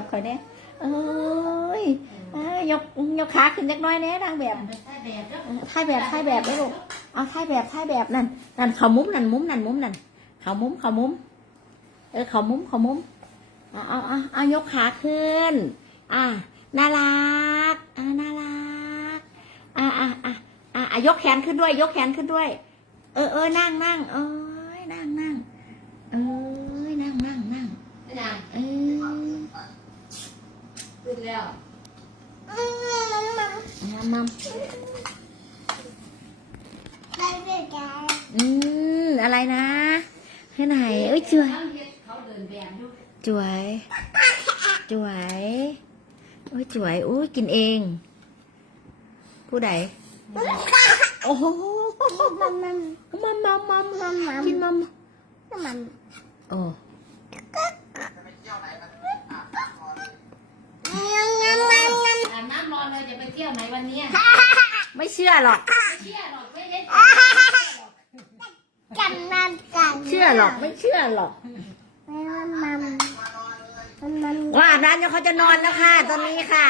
แบบคอยเนี่ยเอ้ยเอ้ยยกยกขาขึ้นเล็กน้อยแน่นางแบบถ่ายแบบแล้วเออถ่ายแบบถ่ายแบบได้ลูกเอาถ่ายแบบถ่ายแบบนั่นนั่นเขามุ้มนั่นมุ้มนั่นมุ้มนั่นเขามุ้มเขามุ้มเออเขามุ้มเขามุ้มเอาเอาเอาเอายกขาขึ้น อ่าน่ารักอ่าน่ารักอ่าอ่าอ่าอ่าอะยกแขนขึ้นด้วย ยกแขนขึ้นด้วย เออเออนั่งนั่งเอ้ยนั่งนั่งเอ้ยนั่งนั่งนั่งนะเออขึ้น แล้วมัมมัมอืมอะไรนะที่ไหนเอ้ยจวยเขาเดินแบบอยู่จวยจ ที่ยวไหนวันนี้ไม่เชื่อหรอก ไม่เชื่อหรอกไม่ได้เชื่อหรอกไม่เชื่อหรอกว่าอาบน้ำแล้วเขาจะนอนแล้วค่ะ ตอนนี้ค่ะ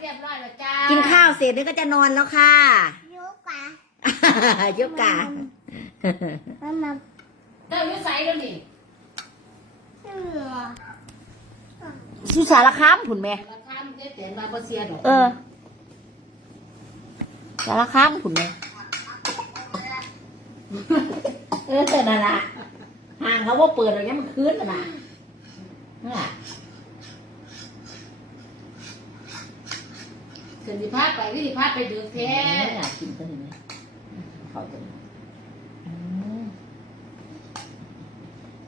เรียบร้อยแล้วจ้ากิกินข้าวเสร็จนี่ก็จะนอนแล้วค่ะยกกาเจ้ายุ่ใสแล้วนี่สุสารคามผุนแม่ ราคามันได้แต่มาบ่เสียดอกเออ สารคามผุนแม่เออแต่นั่นละห่างเขาว่าเปิดอะไรเงี้ยมันคืนนะนะนั่นล่ะสันติภาไปวิธีภาไปดูแท้อยากกินตัวนี้เขาจะอืม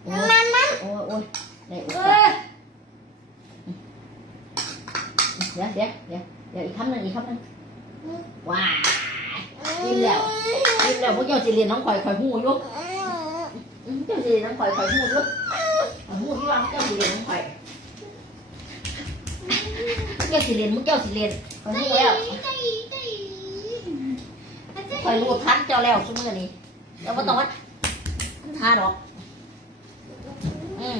โอ้ยโอ้ยโอ้ยได้โอเอ้ยเดี๋ยวเดี๋ยวเดี๋ยวเดี๋ยวอีกคำหนึ่งอีกคำหนึ่ง ว้ายกินแล้วกินแล้วพวกเจ้าสิเรียนน้องข่อยข่อยหูอยุกเจ้าสิเรียนน้องข่อยข่อยหูอยุกข่อยหูที่ว่าเจ้าสิเรียนน้องข่อยเจ้าสิเรียนมึงเจ้าสิเรียนข่อยหูแล้วข่อยรู้ทันเจ้าแล้วซุมื้อนี้แล้วบ่ต้องว่าทาดอกอืม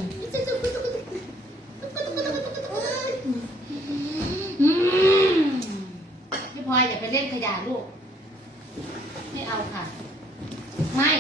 อืมพี่พลอยอย่าไปเล่นขยะลูก ไม่เอาค่ะ ไม่